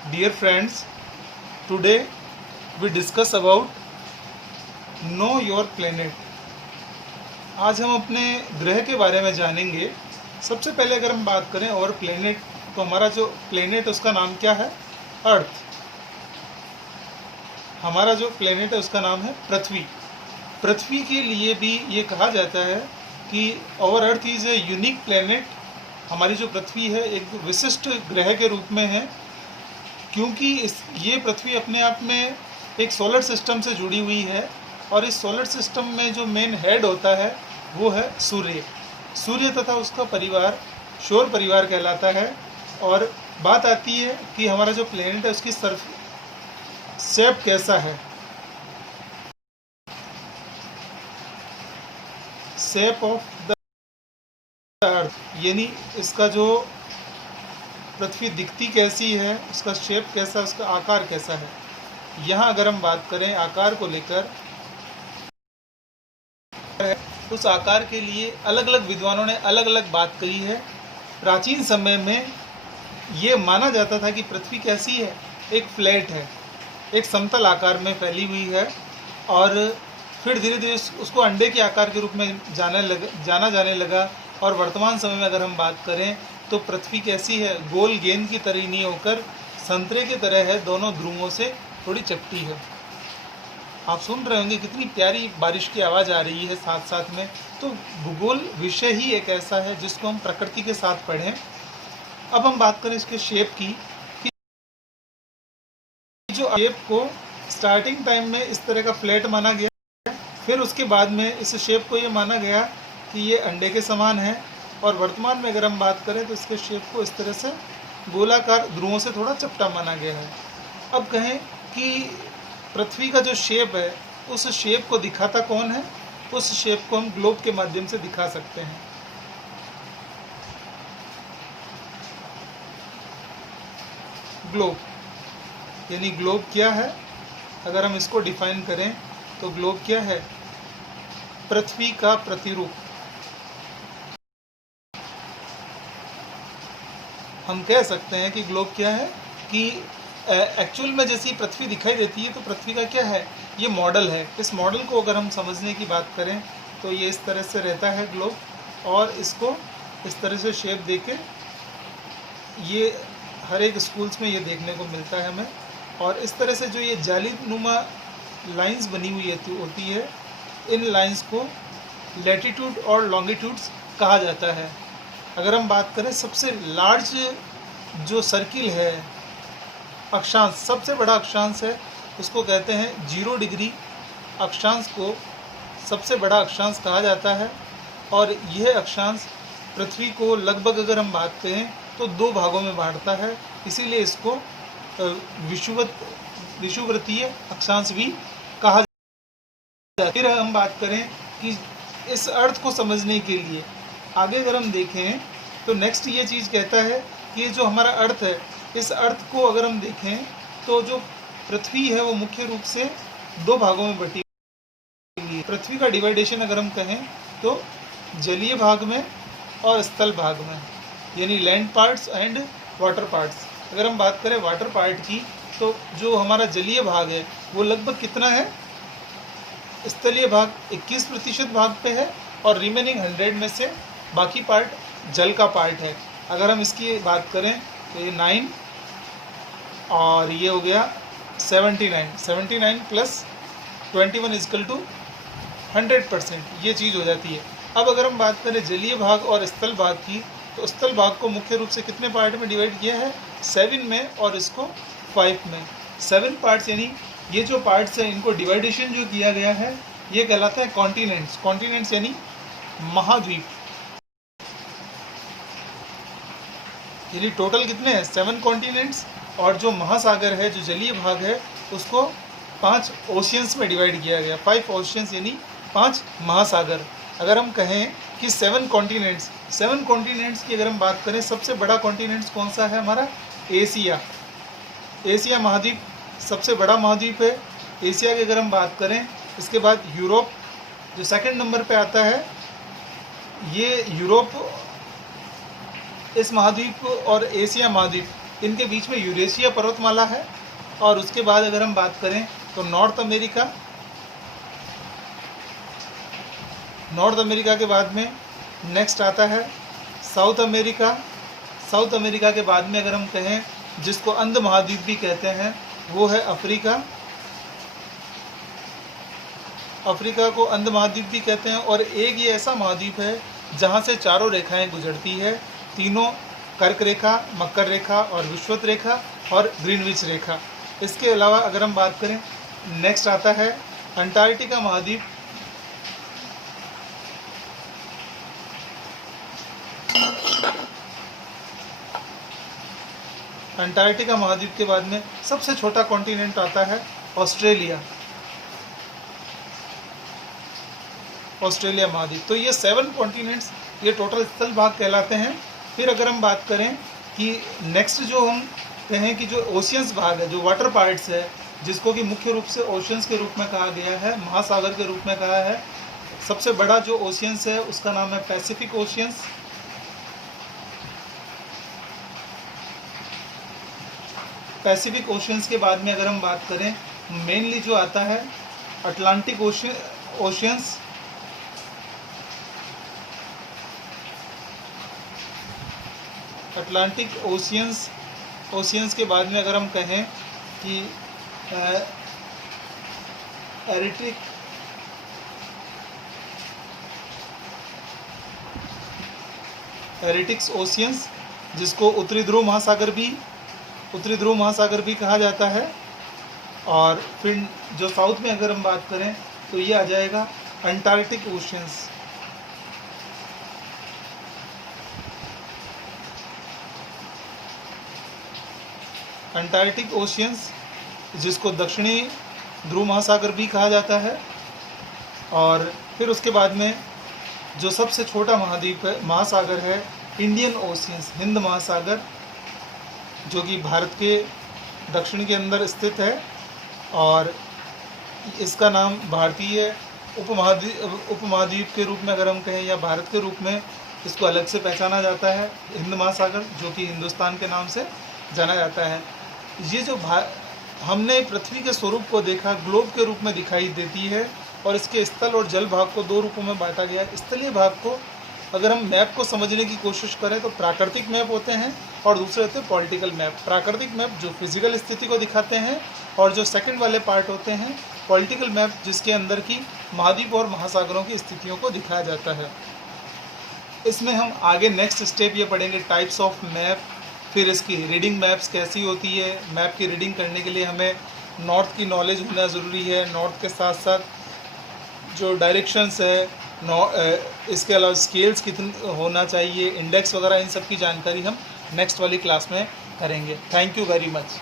Dear friends, today we discuss about know your planet. आज हम अपने ग्रह के बारे में जानेंगे। सबसे पहले अगर हम बात करें और प्लेनेट, तो हमारा जो प्लेनेट है उसका नाम क्या है? अर्थ। हमारा जो प्लेनेट है उसका नाम है पृथ्वी। पृथ्वी के लिए भी ये कहा जाता है कि our earth is a unique planet. हमारी जो पृथ्वी है एक विशिष्ट ग्रह के रूप में है, क्योंकि ये पृथ्वी अपने आप में एक सोलर सिस्टम से जुड़ी हुई है, और इस सोलर सिस्टम में जो मेन हेड होता है वो है सूर्य। सूर्य तथा उसका परिवार सौर परिवार कहलाता है। और बात आती है कि हमारा जो प्लेनेट है उसकी शेप कैसा है। शेप ऑफ द अर्थ, यानी इसका जो पृथ्वी दिखती कैसी है, उसका शेप कैसा, उसका आकार कैसा है। यहाँ अगर हम बात करें आकार को लेकर, उस आकार के लिए अलग अलग विद्वानों ने अलग अलग बात कही है। प्राचीन समय में ये माना जाता था कि पृथ्वी कैसी है, एक फ्लैट है, एक समतल आकार में फैली हुई है, और फिर धीरे धीरे उसको अंडे के आकार के रूप में जाना जाने लगा। और वर्तमान समय में अगर हम बात करें तो पृथ्वी कैसी है, गोल गेंद की तरह नहीं होकर संतरे की तरह है, दोनों ध्रुवों से थोड़ी चपटी है। आप सुन रहे होंगे कितनी प्यारी बारिश की आवाज़ आ रही है साथ साथ में। तो भूगोल विषय ही एक ऐसा है जिसको हम प्रकृति के साथ पढ़ें। अब हम बात करें इसके शेप की, कि जो शेप को स्टार्टिंग टाइम में इस तरह का फ्लैट माना गया, फिर उसके बाद में इस शेप को ये माना गया कि ये अंडे के समान है, और वर्तमान में अगर हम बात करें तो इसके शेप को इस तरह से गोलाकार ध्रुवों से थोड़ा चपटा माना गया है। अब कहें कि पृथ्वी का जो शेप है उस शेप को दिखाता कौन है? उस शेप को हम ग्लोब के माध्यम से दिखा सकते हैं। ग्लोब, यानी ग्लोब क्या है? अगर हम इसको डिफाइन करें तो ग्लोब क्या है? पृथ्वी का प्रतिरूप। हम कह सकते हैं कि ग्लोब क्या है, कि एक्चुअल में जैसी पृथ्वी दिखाई देती है तो पृथ्वी का क्या है, ये मॉडल है। इस मॉडल को अगर हम समझने की बात करें तो ये इस तरह से रहता है ग्लोब, और इसको इस तरह से शेप देके ये हर एक स्कूल्स में ये देखने को मिलता है हमें। और इस तरह से जो ये जालीनुमा लाइंस बनी हुई होती है, इन लाइंस को लैटिट्यूड और लॉन्गिट्यूड्स कहा जाता है। अगर हम बात करें सबसे लार्ज जो सर्किल है, अक्षांश, सबसे बड़ा अक्षांश है, उसको कहते हैं 0 डिग्री अक्षांश को सबसे बड़ा अक्षांश कहा जाता है। और यह अक्षांश पृथ्वी को लगभग अगर हम बात करें तो 2 भागों में बांटता है, इसीलिए इसको विषुववृत्तीय अक्षांश भी कहा जाता है। फिर हम बात करें कि इस अर्थ को समझने के लिए आगे अगर हम देखें तो नेक्स्ट ये चीज़ कहता है कि ये जो हमारा अर्थ है, इस अर्थ को अगर हम देखें तो जो पृथ्वी है वो मुख्य रूप से 2 भागों में बटी हुई है। पृथ्वी का डिवाइडेशन अगर हम कहें तो जलीय भाग में और स्थल भाग में, यानी land parts and water parts. अगर हम बात करें वाटर पार्ट की, तो जो हमारा जलीय भाग है वो लगभग कितना है? स्थलीय भाग 21% भाग पे है, और रिमेनिंग 100 में से बाकी पार्ट जल का पार्ट है। अगर हम इसकी बात करें तो ये 9 और ये हो गया 79 प्लस 21 इक्वल टू 100%, ये चीज़ हो जाती है। अब अगर हम बात करें जलीय भाग और स्थल भाग की, तो स्थल भाग को मुख्य रूप से कितने पार्ट में डिवाइड किया है? 7 में, और इसको 5 में। 7 पार्ट्स, यानी ये जो पार्ट्स हैं इनको डिवाइडेशन जो किया गया है ये कहलाता है कॉन्टिनेंट्स। कॉन्टिनेंट्स यानी महाद्वीप। यानी टोटल कितने हैं? 7 कॉन्टिनेंट्स, और जो महासागर है, जो जलीय भाग है, उसको 5 ओशियंस में डिवाइड किया गया। 5 ओशियंस यानी 5 महासागर। अगर हम कहें कि 7 कॉन्टिनेंट्स की अगर हम बात करें, सबसे बड़ा कॉन्टिनेंट्स कौन सा है? हमारा एशिया। एशिया महाद्वीप सबसे बड़ा महाद्वीप है। एशिया की अगर हम बात करें, इसके बाद यूरोप जो सेकंड नंबर पे आता है, ये यूरोप इस महाद्वीप और एशिया महाद्वीप इनके बीच में यूरेशिया पर्वतमाला है। और उसके बाद अगर हम बात करें तो नॉर्थ अमेरिका के बाद में नेक्स्ट आता है साउथ अमेरिका। साउथ अमेरिका के बाद में अगर हम कहें, जिसको अंध महाद्वीप भी कहते हैं, वो है अफ्रीका। अफ्रीका को अंध महाद्वीप भी कहते हैं। और एक ये ऐसा महाद्वीप है जहाँ से चारों रेखाएं गुजरती है, तीनों, कर्क रेखा, मकर रेखा और विषुवत रेखा और ग्रीनविच रेखा। इसके अलावा अगर हम बात करें, नेक्स्ट आता है अंटार्कटिका महाद्वीप। अंटार्कटिका महाद्वीप के बाद में सबसे छोटा कॉन्टिनेंट आता है ऑस्ट्रेलिया महाद्वीप। तो ये 7 कॉन्टिनेंट्स, ये टोटल स्थल भाग कहलाते हैं। फिर अगर हम बात करें कि नेक्स्ट जो हम कहें कि जो ओशियंस भाग है, जो वाटर पार्ट्स है, जिसको कि मुख्य रूप से ओशियंस के रूप में कहा गया है, महासागर के रूप में कहा है। सबसे बड़ा जो ओशियंस है उसका नाम है पैसिफिक ओशियंस। पैसिफिक ओशियंस के बाद में अगर हम बात करें, मेनली जो आता है अटलांटिक ओशियंस। अटलांटिक ओशियंस के बाद में अगर हम कहें कि एरिटिक्स ओशियंस, जिसको उत्तरी ध्रुव महासागर भी कहा जाता है। और फिर जो साउथ में अगर हम बात करें तो ये आ जाएगा अंटार्कटिक ओशियंस। अंटार्कटिक ओशियंस, जिसको दक्षिणी ध्रुव महासागर भी कहा जाता है। और फिर उसके बाद में जो सबसे छोटा महासागर है इंडियन ओशियंस, हिंद महासागर, जो कि भारत के दक्षिण के अंदर स्थित है। और इसका नाम भारतीय उपमहाद्वीप के रूप में अगर हम कहें, या भारत के रूप में इसको अलग से पहचाना जाता है, हिंद महासागर, जो कि हिंदुस्तान के नाम से जाना जाता है। ये जो हमने पृथ्वी के स्वरूप को देखा, ग्लोब के रूप में दिखाई देती है। और इसके स्थल और जल भाग को 2 रूपों में बांटा गया है। स्थलीय भाग को अगर हम मैप को समझने की कोशिश करें तो प्राकृतिक मैप होते हैं, और दूसरे होते हैं पॉलिटिकल मैप। प्राकृतिक मैप जो फिजिकल स्थिति को दिखाते हैं, और जो सेकंड वाले पार्ट होते हैं पॉलिटिकल मैप, जिसके अंदर की महाद्वीप और महासागरों की स्थितियों को दिखाया जाता है। इसमें हम आगे नेक्स्ट स्टेप ये पढ़ेंगे टाइप्स ऑफ मैप, फिर इसकी रीडिंग मैप्स कैसी होती है। मैप की रीडिंग करने के लिए हमें नॉर्थ की नॉलेज होना ज़रूरी है। नॉर्थ के साथ साथ जो डायरेक्शंस है, इसके अलावा स्केल्स कितने होना चाहिए, इंडेक्स वगैरह, इन सब की जानकारी हम नेक्स्ट वाली क्लास में करेंगे। Thank you very much.